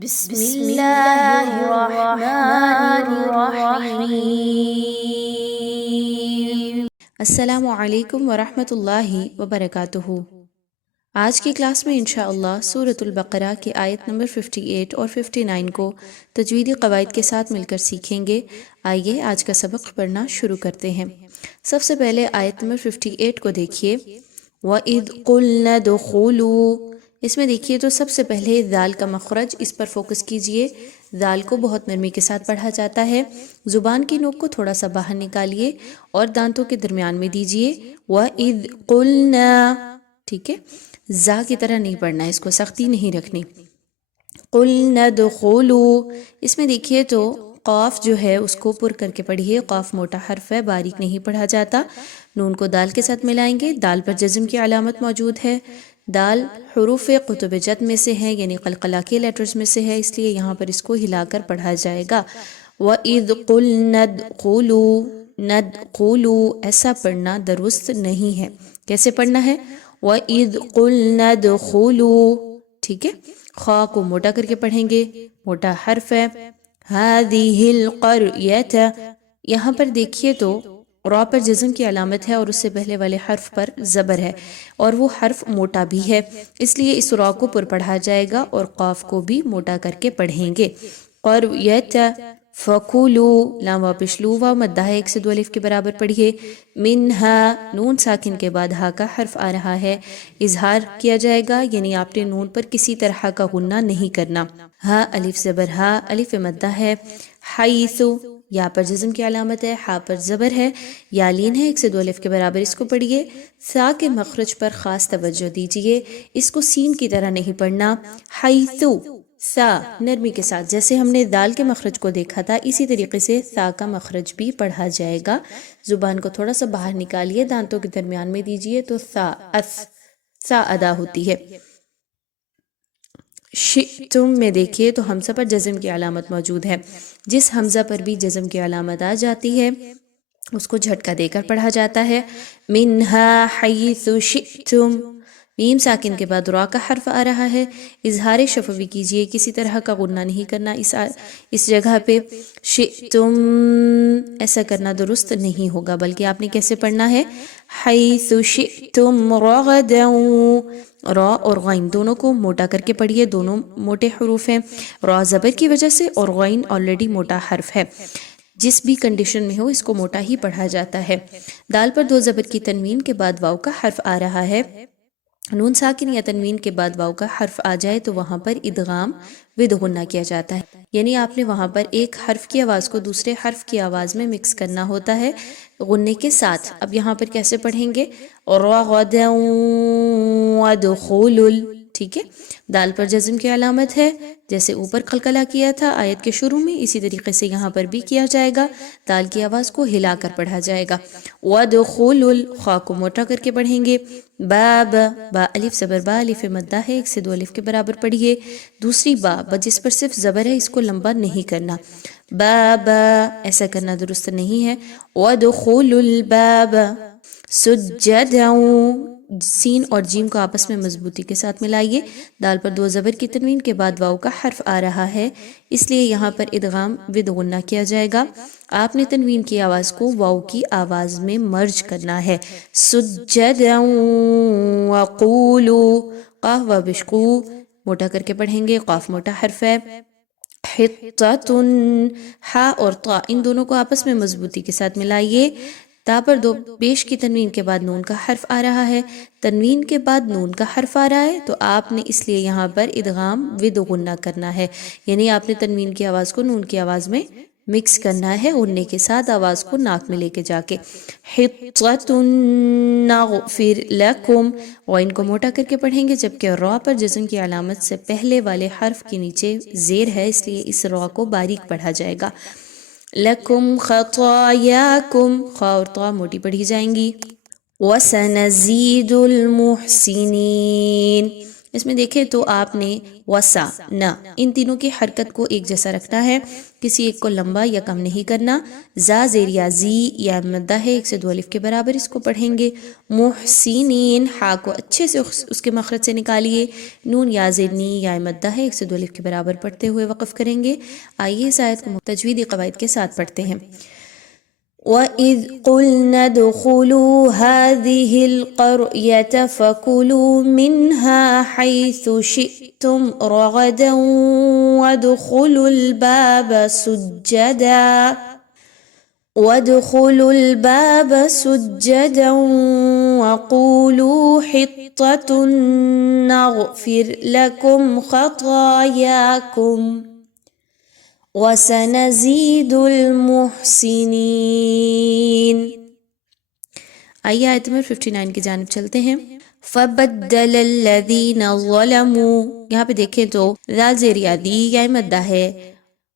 بسم اللہ الرحمن الرحیم۔ السلام علیکم ورحمۃ اللہ وبرکاتہ۔ آج کی کلاس میں انشاءاللہ سورۃ البقرہ کی آیت نمبر 58 اور 59 کو تجویدی قواعد کے ساتھ مل کر سیکھیں گے۔ آئیے آج کا سبق پڑھنا شروع کرتے ہیں۔ سب سے پہلے آیت نمبر 58 کو دیکھیے، وَإِذْ قُلْنَا ادْخُلُوا۔ اس میں دیکھیے تو سب سے پہلے دال کا مخرج، اس پر فوکس کیجئے۔ دال کو بہت نرمی کے ساتھ پڑھا جاتا ہے۔ زبان کی نوک کو تھوڑا سا باہر نکالیے اور دانتوں کے درمیان میں دیجئے۔ وَإِذْ قُلْنَا، ٹھیک ہے، زا کی طرح نہیں پڑھنا ہے، اس کو سختی نہیں رکھنی۔ قُلْنَا ادْخُلُوا، اس میں دیکھیے تو قاف جو ہے اس کو پر کر کے پڑھیے۔ قاف موٹا حرف ہے، باریک نہیں پڑھا جاتا۔ نون کو دال کے ساتھ ملائیں گے، دال پر جزم کی علامت موجود ہے۔ دال حروف قطب جد میں سے ہے، یعنی قلقلہ کے لیٹرز میں سے ہے، اس لیے یہاں پر اس کو ہلا کر پڑھا جائے گا۔ وَإِذْ قُلْنَا ادْخُلُوا، ندخلوا ایسا پڑھنا درست نہیں ہے۔ کیسے پڑھنا ہے؟ وَإِذْ قُلْنَا ادْخُلُوا، ٹھیک ہے۔ خا کو موٹا کر کے پڑھیں گے، موٹا حرف ہے۔ هَذِهِ الْقَرْيَةَ، یہاں پر دیکھیے تو را پر جزم کی علامت ہے اور اس سے پہلے والے حرف پر زبر ہے، اور وہ حرف موٹا بھی ہے، اس لیے اس را کو پر پڑھا جائے گا اور قاف کو بھی موٹا کر کے پڑھیں گے۔ قَرْيَةَ فَكُلُوا، لام واپس لو واو مدہ ہے، 1 سے 2 الف کے برابر پڑھیے۔ منہا، نون ساکن کے بعد ہا کا حرف آ رہا ہے، اظہار کیا جائے گا، یعنی آپ نے نون پر کسی طرح کا غنہ نہیں کرنا۔ ہا الف زبر ہا، الف مدہ ہے۔ حیث، یا پر جزم کی علامت ہے، ہا پر زبر ہے، یا لین ہے، 1 سے 2 الف کے برابر، اس کو پڑھیے۔ سا کے مخرج پر خاص توجہ دیجئے، اس کو سین کی طرح نہیں پڑھنا۔ حیث، سا نرمی کے ساتھ، جیسے ہم نے دال کے مخرج کو دیکھا تھا، اسی طریقے سے سا کا مخرج بھی پڑھا جائے گا۔ زبان کو تھوڑا سا باہر نکالیے، دانتوں کے درمیان میں دیجئے تو سا سا ادا ہوتی ہے۔ شئتم میں دیکھیے تو حمزہ پر جزم کی علامت موجود ہے، جس حمزہ پر بھی جزم کی علامت آ جاتی ہے اس کو جھٹکا دے کر پڑھا جاتا ہے۔ منہا حیث شئتم، میم ساکن کے بعد را کا حرف آ رہا ہے، اظہار شفوی کیجئے، کسی طرح کا غنہ نہیں کرنا اس جگہ پہ۔ شئتم ایسا کرنا درست نہیں ہوگا، بلکہ آپ نے کیسے پڑھنا ہے؟ حیث شئتم رغدا، را اور غین دونوں کو موٹا کر کے پڑھیے، دونوں موٹے حروف ہیں، را زبر کی وجہ سے اور غین آلریڈی موٹا حرف ہے، جس بھی کنڈیشن میں ہو اس کو موٹا ہی پڑھا جاتا ہے۔ دال پر 2 زبر کی تنوین کے بعد واو کا حرف آ رہا ہے، نون ساکن یا تنوین کے بعد واو کا حرف آ جائے تو وہاں پر ادغام ود غنہ کیا جاتا ہے، یعنی آپ نے وہاں پر ایک حرف کی آواز کو دوسرے حرف کی آواز میں مکس کرنا ہوتا ہے غنے کے ساتھ۔ اب یہاں پر کیسے پڑھیں گے؟ رغدا وادخلوا، ٹھیک ہے۔ دال پر جزم کی علامت ہے، جیسے اوپر قلقلہ کیا تھا آیت کے شروع میں، اسی طریقے سے یہاں پر بھی کیا جائے گا، دال کی آواز کو ہلا کر پڑھا جائے گا۔ وادخلوا، خا کو موٹا کر کے پڑھیں گے۔ باب، با الف زبر با، الف مدہ ہے، 1 سے 2 الف کے برابر پڑھیے۔ دوسری با جس پر صرف زبر ہے، اس کو لمبا نہیں کرنا، بابا ایسا کرنا درست نہیں ہے۔ وادخلوا الباب سجدا، سین اور جیم کو آپس میں مضبوطی کے ساتھ ملائیے۔ دال پر 2 زبر کی تنوین کے بعد واو کا حرف آ رہا ہے، اس لیے یہاں پر ادغام ود غنہ کیا جائے گا۔ آپ نے تنوین کی آواز کو واو کی آواز میں مرج کرنا ہے۔ سجدا وقولوا، قاف و بشقو موٹا کر کے پڑھیں گے، قاف موٹا حرف ہے۔ حطۃ، ہا اور طا ان دونوں کو آپس میں مضبوطی کے ساتھ ملائیے۔ تا پر 2 پیش کی تنوین کے بعد نون کا حرف آ رہا ہے، تنوین کے بعد نون کا حرف آ رہا ہے تو آپ نے اس لیے یہاں پر ادغام ود غنہ کرنا ہے، یعنی آپ نے تنوین کی آواز کو نون کی آواز میں مکس کرنا ہے غنے کے ساتھ، آواز کو ناک میں لے کے جا کے۔ حطۃ نغفر لکم، غین کو موٹا کر کے پڑھیں گے، جبکہ را پر جزم کی علامت سے پہلے والے حرف کے نیچے زیر ہے، اس لیے اس را کو باریک پڑھا جائے گا۔ لکم خطایاکم، خا اور طا موٹی پڑھی جائیں گی۔ وسنزید المحسنین، اس میں دیکھیں تو آپ نے وسا نہ ان تینوں کی حرکت کو ایک جیسا رکھنا ہے، کسی ایک کو لمبا یا کم نہیں کرنا۔ زا زیر یا زی یا مدہ ہے 1 سے 2 الف کے برابر اس کو پڑھیں گے۔ محسنین ہا کو اچھے سے اس کے مخرج سے نکالیے۔ نون یا زیر نی یا مدہ ہے 1 سے 2 الف کے برابر پڑھتے ہوئے وقف کریں گے۔ آئیے اس آیت کو تجویدی قواعد کے ساتھ پڑھتے ہیں۔ وَإِذْ قُلْنَا ادْخُلُوا هَٰذِهِ الْقَرْيَةَ فَكُلُوا مِنْهَا حَيْثُ شِئْتُمْ رَغَدًا وَادْخُلُوا الْبَابَ سُجَّدًا وَقُولُوا حِطَّةٌ نَغْفِرْ لَكُمْ خَطَايَاكُمْ وَسَنَزِيدُ الْمُحْسِنِينَ۔ آئیے آیت نمبر 59 کی جانب چلتے ہیں۔ فَبَدَّلَ الَّذِينَ ظَلَمُوا، یہاں پہ دیکھیں تو دال زیر یادی یا مدہ ہے،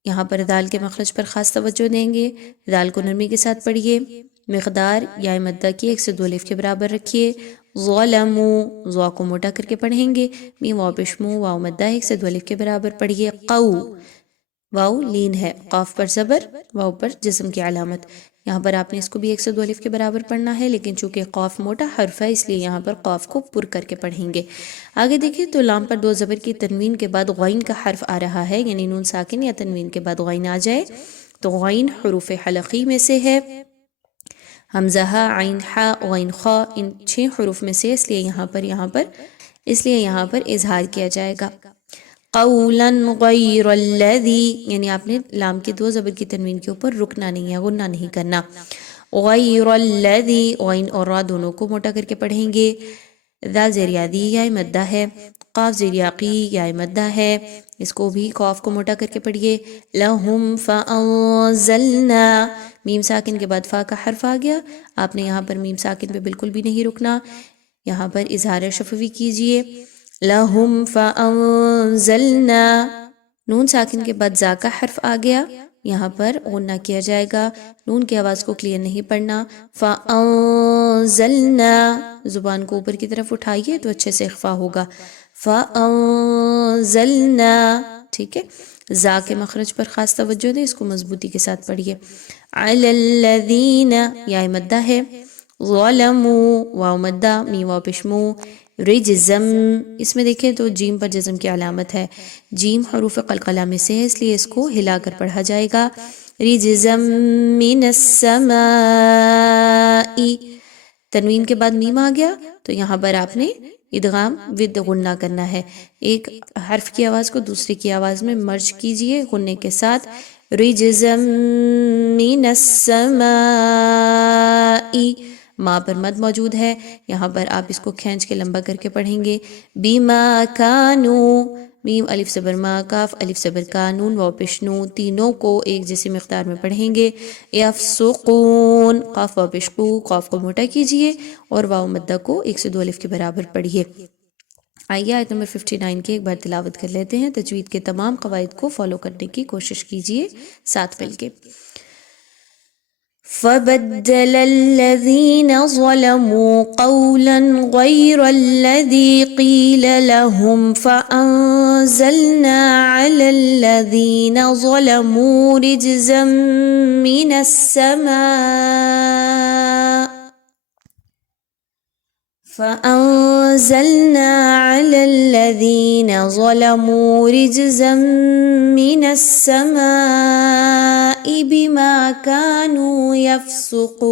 یہاں پر دال کے مخرج پر خاص توجہ دیں گے۔ دال کو نرمی کے ساتھ پڑھیے، مقدار یا مدہ کی 1 سے 2 الف کے برابر رکھیے۔ ظلموا ظا کو موٹا کر کے پڑھیں گے۔ میم واو پشمو واو مدہ 1 سے 2 الف کے برابر پڑھیے۔ قو واو لین ہے، قاف پر زبر، واو پر جزم کی علامت، یہاں پر آپ نے اس کو بھی 1 سے 2 الف کے برابر پڑھنا ہے، لیکن چونکہ قاف موٹا حرف ہے اس لیے یہاں پر قاف کو پر کر کے پڑھیں گے۔ آگے دیکھیں تو لام پر 2 زبر کی تنوین کے بعد غین کا حرف آ رہا ہے، یعنی نون ساکن یا تنوین کے بعد غین آ جائے تو غین حروف حلقی میں سے ہے۔ حمزہ عین حا غین خا ان 6 حروف میں سے، اس لیے یہاں پر اظہار کیا جائے گا۔ قولا غیر الذی، یعنی آپ نے لام کی 2 زبر کی تنوین کے اوپر رکنا نہیں ہے، غنہ نہیں کرنا۔ غیر الذی غین اور را دونوں کو موٹا کر کے پڑھیں گے۔ ذال زیر یادی یا مدہ ہے، قاف زیر یاقی یا مدہ ہے، اس کو بھی قاف کو موٹا کر کے پڑھیے۔ لہم فانزلنا، میم ساکن کے بعد فا کا حرف آ گیا، آپ نے یہاں پر میم ساکن پہ بالکل بھی نہیں رکنا، یہاں پر اظہار شفوی کیجئے۔ لہم فانزلنا، نون ساکن کے بعد زا کا حرف آ گیا، یہاں پر غنہ کیا جائے گا، نون کی آواز کو کلیئر نہیں پڑھنا۔ فانزلنا، زبان کو اوپر کی طرف اٹھائیے تو اچھے سے اخفا ہوگا۔ فانزلنا، ٹھیک ہے، زا کے مخرج پر خاص توجہ دیں، اس کو مضبوطی کے ساتھ پڑھیے۔ علی الذین یا مدہ ہے، ظلموا واو مدہ میم واو پشمو، رجزم، اس میں دیکھیں تو جیم پر جزم کی علامت ہے، جیم حروف قلقلہ میں سے ہے اس لیے اس کو ہلا کر پڑھا جائے گا۔ رجزم من السماء، تنوین کے بعد میم آ گیا تو یہاں پر آپ نے ادغام ود غنہ کرنا ہے، ایک حرف کی آواز کو دوسرے کی آواز میں مرج کیجئے غنے کے ساتھ۔ رجزم من السماء، ماں پر مد موجود ہے، یہاں پر آپ اس کو کھینچ کے لمبا کر کے پڑھیں گے۔ بما کانو، میم الف زبر ما، کاف الف زبر کا، نون واو پیش نو، تینوں کو ایک جیسی مقدار میں پڑھیں گے۔ یفسقون، قاف واو پیش قو، قاف کو موٹا کیجئے اور واو مدہ کو 1 سے 2 الف کے برابر پڑھیے۔ آئیے آیت نمبر 59 کی ایک بار تلاوت کر لیتے ہیں، تجوید کے تمام قواعد کو فالو کرنے کی کوشش کیجئے ساتھ مل کے۔ فَبَدَّلَ الَّذِينَ ظَلَمُوا قَوْلًا غَيْرَ الَّذِي قِيلَ لَهُمْ فَأَنزَلْنَا عَلَى الَّذِينَ ظَلَمُوا رِجْزًا مِّنَ السَّمَاءِ فَأَنزَلْنَا عَلَى الَّذِينَ ظَلَمُوا رِجْزًا مِّنَ السَّمَاءِ بِمَا كَانُوا يَفْسُقُونَ۔